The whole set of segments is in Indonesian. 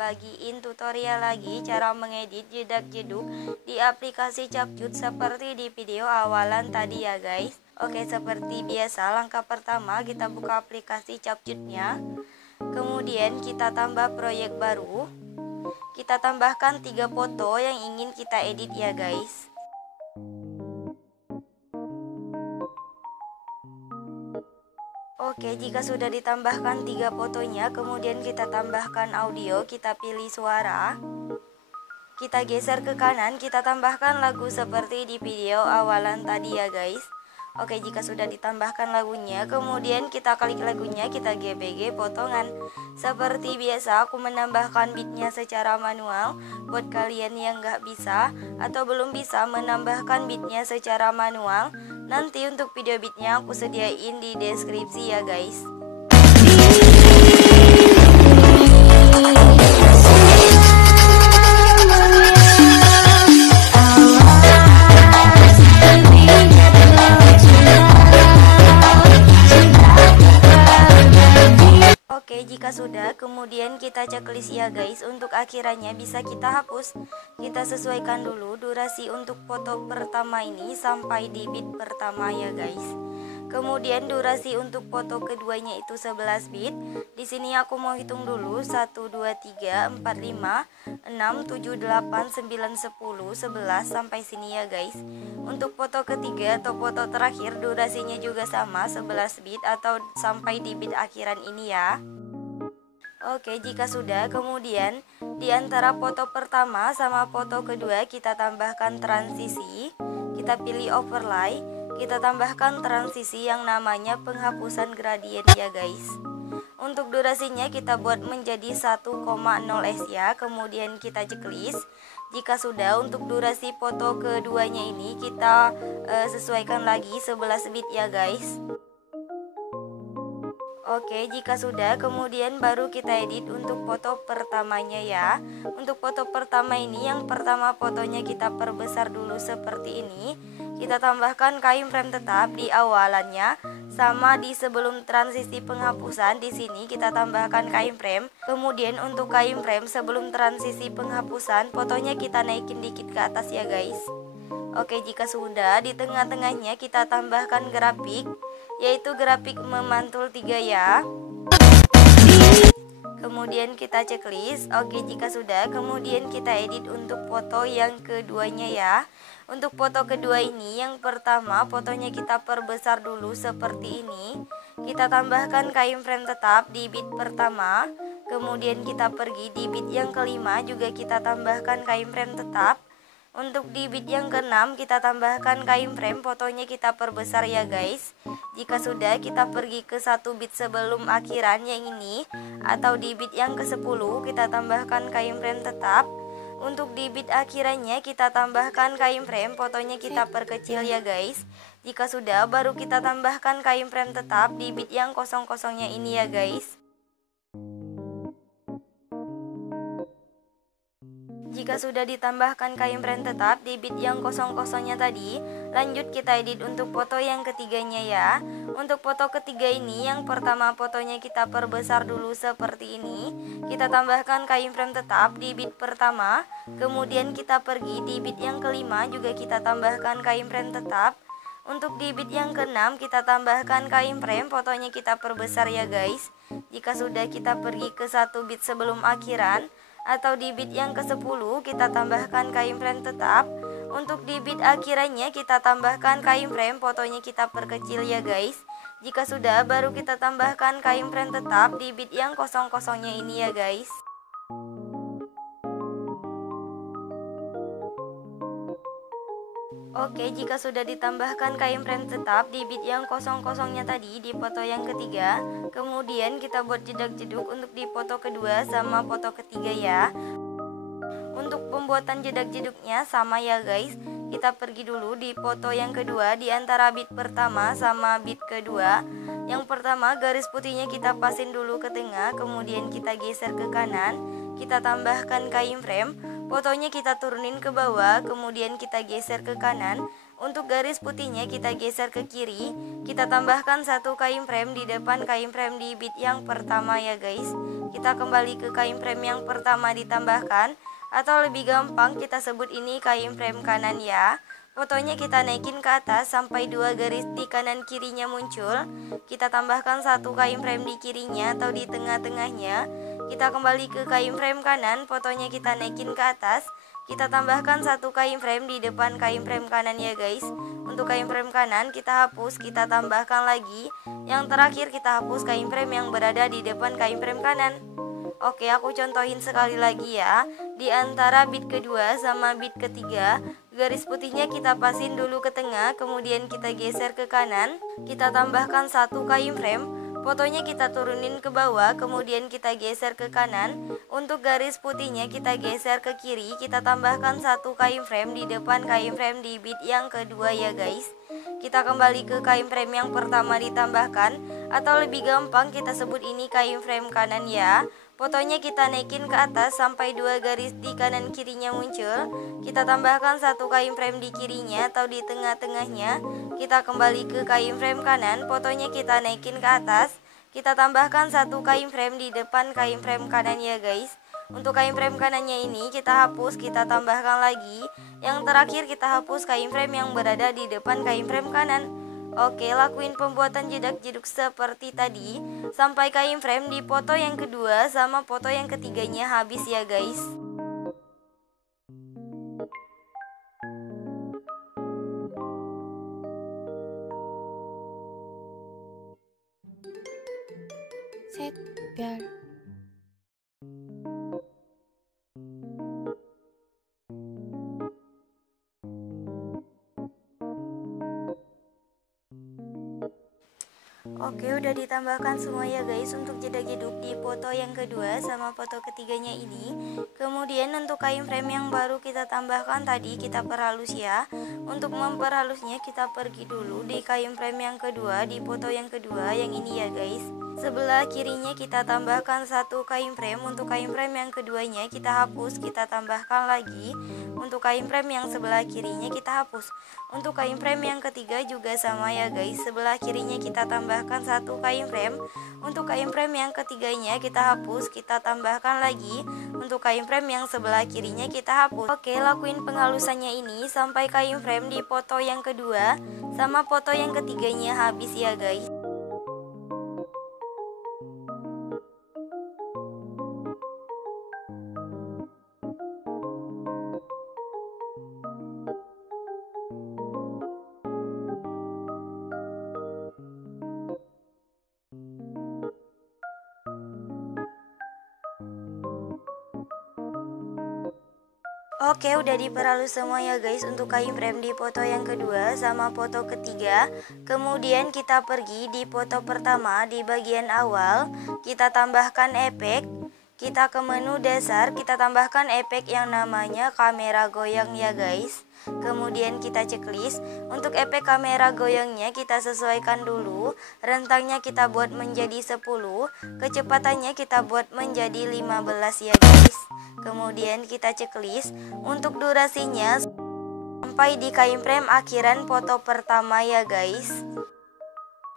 bagiin tutorial lagi cara mengedit jedak-jeduk di aplikasi CapCut seperti di video awalan tadi ya guys. Oke, seperti biasa langkah pertama kita buka aplikasi CapCutnya. Kemudian kita tambah proyek baru. Kita tambahkan 3 foto yang ingin kita edit ya guys. Oke, jika sudah ditambahkan 3 fotonya, kemudian kita tambahkan audio, kita pilih suara. Kita geser ke kanan, kita tambahkan lagu seperti di video awalan tadi ya guys. Oke, jika sudah ditambahkan lagunya, kemudian kita klik lagunya, kita GBG potongan. Seperti biasa, aku menambahkan beatnya secara manual. Buat kalian yang nggak bisa atau belum bisa menambahkan beatnya secara manual, nanti untuk video beatnya aku sediain di deskripsi ya guys. Oke, jika sudah, kemudian kita checklist ya guys. Untuk akhirannya bisa kita hapus. Kita sesuaikan dulu durasi untuk foto pertama ini sampai di bit pertama ya guys. Kemudian durasi untuk foto keduanya itu 11 bit. Di sini aku mau hitung dulu 1 2 3 4 5 6 7 8 9 10 11 sampai sini ya guys. Untuk foto ketiga atau foto terakhir durasinya juga sama 11 bit atau sampai di bit akhiran ini ya. Oke, jika sudah, kemudian di antara foto pertama sama foto kedua kita tambahkan transisi. Kita pilih overlay, kita tambahkan transisi yang namanya penghapusan gradien ya guys. Untuk durasinya kita buat menjadi 1,0 s ya. Kemudian kita checklist. Jika sudah, untuk durasi foto keduanya ini kita sesuaikan lagi 11 bit ya guys. Oke, jika sudah, kemudian baru kita edit untuk foto pertamanya ya. Untuk foto pertama ini, yang pertama fotonya kita perbesar dulu seperti ini. Kita tambahkan keyframe tetap di awalannya, sama di sebelum transisi penghapusan. Di sini kita tambahkan keyframe. Kemudian untuk keyframe sebelum transisi penghapusan, fotonya kita naikin dikit ke atas ya guys. Oke, jika sudah, di tengah-tengahnya kita tambahkan grafik, yaitu grafik memantul 3 ya. Kemudian kita checklist. Oke, jika sudah, kemudian kita edit untuk foto yang keduanya ya. Untuk foto kedua ini, yang pertama fotonya kita perbesar dulu seperti ini. Kita tambahkan keyframe tetap di bit pertama. Kemudian kita pergi di bit yang kelima, juga kita tambahkan keyframe tetap. Untuk di bit yang ke-6 kita tambahkan keyframe, fotonya kita perbesar ya guys. Jika sudah, kita pergi ke 1 bit sebelum akhiran yang ini, atau di bit yang ke-10 kita tambahkan keyframe tetap. Untuk di bit akhirannya kita tambahkan keyframe, fotonya kita perkecil ya guys. Jika sudah, baru kita tambahkan keyframe tetap di bit yang kosong-kosongnya ini ya guys. Jika sudah ditambahkan keyframe tetap di bit yang kosong-kosongnya tadi, lanjut kita edit untuk foto yang ketiganya ya. Untuk foto ketiga ini, yang pertama fotonya kita perbesar dulu seperti ini. Kita tambahkan keyframe tetap di bit pertama. Kemudian kita pergi di bit yang kelima, juga kita tambahkan keyframe tetap. Untuk di bit yang ke-6 kita tambahkan keyframe, fotonya kita perbesar ya guys. Jika sudah, kita pergi ke 1 bit sebelum akhiran, atau di bit yang ke-10 kita tambahkan keyframe tetap. Untuk di bit akhirannya kita tambahkan keyframe, fotonya kita perkecil ya guys. Jika sudah, baru kita tambahkan keyframe tetap di bit yang kosong-kosongnya ini ya guys. Oke, jika sudah ditambahkan keyframe tetap di bit yang kosong-kosongnya tadi di foto yang ketiga, kemudian kita buat jedak-jeduk untuk di foto kedua sama foto ketiga ya. Untuk pembuatan jedak-jeduknya sama ya guys. Kita pergi dulu di foto yang kedua, di antara bit pertama sama bit kedua. Yang pertama garis putihnya kita pasin dulu ke tengah, kemudian kita geser ke kanan. Kita tambahkan keyframe. fotonya kita turunin ke bawah, kemudian kita geser ke kanan. Untuk garis putihnya kita geser ke kiri. Kita tambahkan satu kain frame di depan kain frame di bit yang pertama ya guys. Kita kembali ke kain frame yang pertama ditambahkan, atau lebih gampang kita sebut ini kain frame kanan ya. Fotonya kita naikin ke atas sampai dua garis di kanan kirinya muncul. Kita tambahkan satu kain frame di kirinya atau di tengah-tengahnya. Kita kembali ke kain frame kanan, fotonya kita naikin ke atas. Kita tambahkan satu kain frame di depan kain frame kanan ya guys. Untuk kain frame kanan kita hapus, kita tambahkan lagi. Yang terakhir kita hapus kain frame yang berada di depan kain frame kanan. Oke, aku contohin sekali lagi ya. Di antara bit kedua sama bit ketiga, garis putihnya kita pasin dulu ke tengah, kemudian kita geser ke kanan. Kita tambahkan satu kain frame. Fotonya kita turunin ke bawah, kemudian kita geser ke kanan. Untuk garis putihnya kita geser ke kiri. Kita tambahkan satu kain frame di depan kain frame di bit yang kedua ya guys. Kita kembali ke kain frame yang pertama ditambahkan, atau lebih gampang kita sebut ini kain frame kanan ya. Fotonya kita naikin ke atas sampai dua garis di kanan kirinya muncul. Kita tambahkan satu kain frame di kirinya atau di tengah-tengahnya. Kita kembali ke kain frame kanan, fotonya kita naikin ke atas. Kita tambahkan satu kain frame di depan kain frame kanan ya guys. Untuk kain frame kanannya ini kita hapus, kita tambahkan lagi. Yang terakhir kita hapus kain frame yang berada di depan kain frame kanan. Oke, lakuin pembuatan jedak-jeduk seperti tadi sampai kain frame di foto yang kedua sama foto yang ketiganya habis ya guys. 샛별 Oke, udah ditambahkan semua ya guys untuk jedak-jeduk di foto yang kedua sama foto ketiganya ini. Kemudian untuk kain frame yang baru kita tambahkan tadi kita perhalus ya. Untuk memperhalusnya kita pergi dulu di kain frame yang kedua di foto yang kedua yang ini ya guys. Sebelah kirinya kita tambahkan satu kain frame. Untuk kain frame yang keduanya kita hapus, kita tambahkan lagi. Untuk kain frame yang sebelah kirinya kita hapus. Untuk kain frame yang ketiga juga sama ya guys. Sebelah kirinya kita tambahkan satu kain frame. Untuk kain frame yang ketiganya kita hapus, kita tambahkan lagi. Untuk kain frame yang sebelah kirinya kita hapus. Oke, lakuin penghalusannya ini sampai kain frame di foto yang kedua sama foto yang ketiganya habis ya guys. Oke, udah diperhalus semua ya guys untuk kain frame di foto yang kedua sama foto ketiga. Kemudian kita pergi di foto pertama di bagian awal. Kita tambahkan efek. Kita ke menu dasar, kita tambahkan efek yang namanya kamera goyang ya guys. Kemudian kita checklist. Untuk efek kamera goyangnya kita sesuaikan dulu. Rentangnya kita buat menjadi 10. Kecepatannya kita buat menjadi 15 ya guys. Kemudian kita checklist. Untuk durasinya sampai di kain frame akhiran foto pertama ya guys.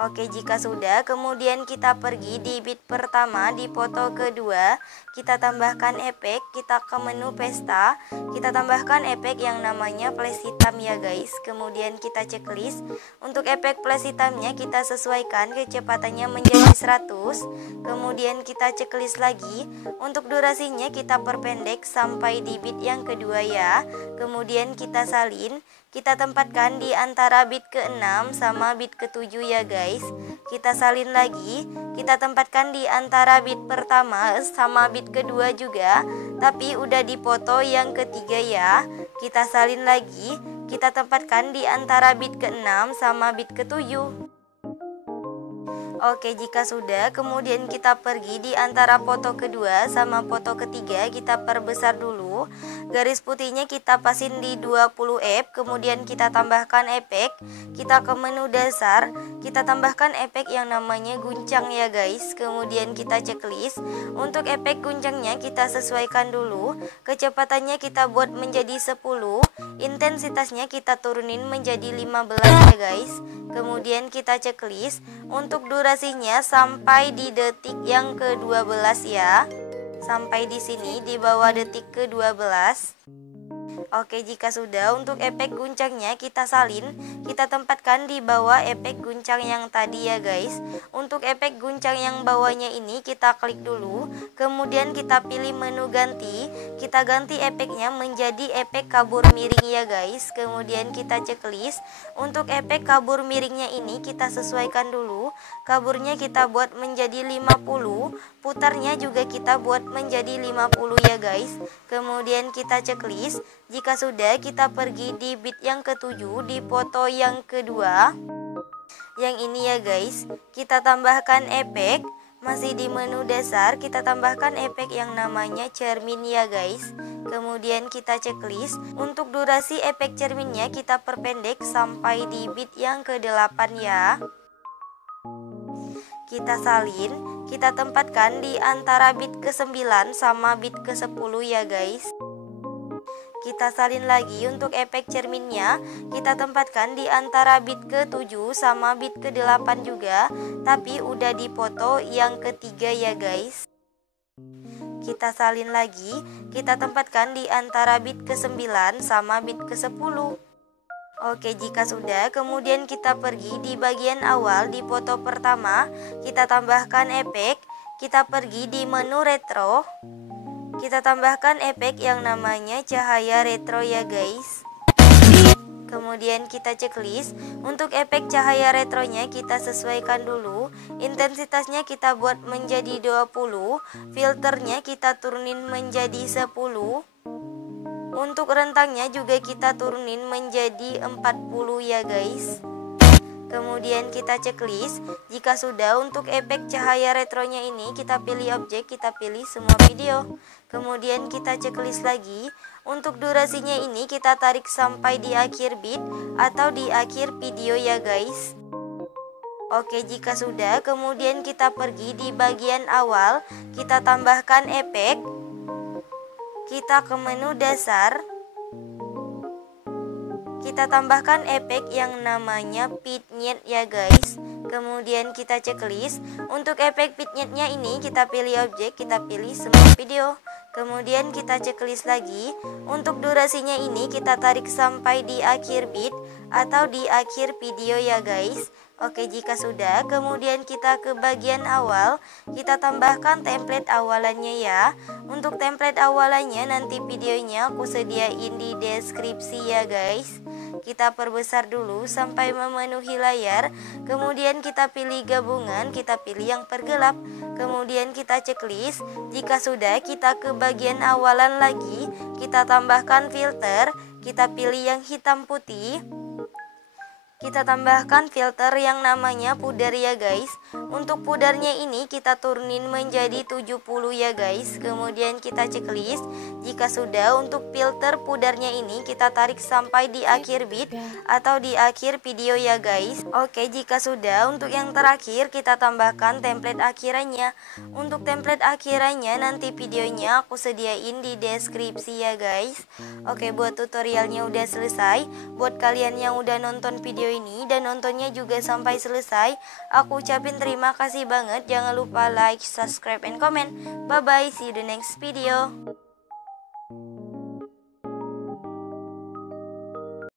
Oke, jika sudah, kemudian kita pergi di bit pertama di foto kedua. Kita tambahkan efek, kita ke menu pesta. Kita tambahkan efek yang namanya flash hitam ya guys. Kemudian kita checklist. Untuk efek flash hitamnya kita sesuaikan kecepatannya menjadi 100. Kemudian kita checklist lagi. Untuk durasinya kita perpendek sampai di bit yang kedua ya. Kemudian kita salin. Kita tempatkan di antara bit ke-6 sama bit ke-7 ya guys. Kita salin lagi. Kita tempatkan di antara bit pertama sama bit kedua juga. Tapi udah di foto yang ketiga ya. Kita salin lagi. Kita tempatkan di antara bit ke-6 sama bit ke-7. Oke, jika sudah, kemudian kita pergi di antara foto kedua sama foto ketiga, kita perbesar dulu. Garis putihnya kita pasin di 20 f, kemudian kita tambahkan efek. Kita ke menu dasar, kita tambahkan efek yang namanya guncang ya guys. Kemudian kita checklist. Untuk efek guncangnya kita sesuaikan dulu. Kecepatannya kita buat menjadi 10, intensitasnya kita turunin menjadi 15 ya guys. Kemudian kita checklist. Untuk durasinya sampai di detik yang ke-12 ya. Sampai di sini di bawah detik ke-12. Oke, jika sudah, untuk efek guncangnya kita salin, kita tempatkan di bawah efek guncang yang tadi ya guys. Untuk efek guncang yang bawahnya ini kita klik dulu, kemudian kita pilih menu ganti, kita ganti efeknya menjadi efek kabur miring ya guys. Kemudian kita checklist. Untuk efek kabur miringnya ini kita sesuaikan dulu, kaburnya kita buat menjadi 50, putarnya juga kita buat menjadi 50 ya guys. Kemudian kita checklist. Jika sudah, kita pergi di bit yang ke-7 di foto yang kedua. Yang ini ya guys, kita tambahkan efek. Masih di menu dasar, kita tambahkan efek yang namanya cermin ya guys. Kemudian kita checklist. Untuk durasi efek cerminnya kita perpendek sampai di bit yang ke-8 ya. Kita salin, kita tempatkan di antara bit ke-9 sama bit ke-10 ya guys. Kita salin lagi. Untuk efek cerminnya kita tempatkan di antara bit ke-7 sama bit ke-8 juga, tapi udah di foto yang ketiga ya guys. Kita salin lagi, kita tempatkan di antara bit ke-9 sama bit ke-10. Oke, jika sudah, kemudian kita pergi di bagian awal di foto pertama, kita tambahkan efek, kita pergi di menu retro. Kita tambahkan efek yang namanya cahaya retro ya guys. Kemudian kita checklist. Untuk efek cahaya retronya kita sesuaikan dulu. Intensitasnya kita buat menjadi 20, filternya kita turunin menjadi 10. Untuk rentangnya juga kita turunin menjadi 40 ya guys. Kemudian kita checklist. Jika sudah, untuk efek cahaya retronya ini kita pilih objek, kita pilih semua video. Kemudian kita checklist lagi. Untuk durasinya ini kita tarik sampai di akhir bit atau di akhir video ya guys. Oke, jika sudah, kemudian kita pergi di bagian awal, kita tambahkan efek. Kita ke menu dasar. Kita tambahkan efek yang namanya vignette ya guys. Kemudian kita checklist. Untuk efek vignette-nya ini kita pilih objek, kita pilih semua video. Kemudian kita checklist lagi. Untuk durasinya ini kita tarik sampai di akhir bit atau di akhir video ya guys. Oke, jika sudah, kemudian kita ke bagian awal, kita tambahkan template awalannya ya. Untuk template awalannya nanti videonya aku sediain di deskripsi ya guys. Kita perbesar dulu sampai memenuhi layar. Kemudian kita pilih gabungan, kita pilih yang pergelap. Kemudian kita checklist. Jika sudah, kita ke bagian awalan lagi, kita tambahkan filter, kita pilih yang hitam putih. Kita tambahkan filter yang namanya pudar ya guys. Untuk pudarnya ini kita turunin menjadi 70 ya guys. Kemudian kita checklist. Jika sudah, untuk filter pudarnya ini kita tarik sampai di akhir bit atau di akhir video ya guys. Oke, jika sudah, untuk yang terakhir kita tambahkan template akhirannya. Untuk template akhirannya nanti videonya aku sediain di deskripsi ya guys. Oke, buat tutorialnya udah selesai. Buat kalian yang udah nonton video ini dan nontonnya juga sampai selesai, aku ucapin terima kasih banget. Jangan lupa like, subscribe, and comment. Bye bye, see you the next video.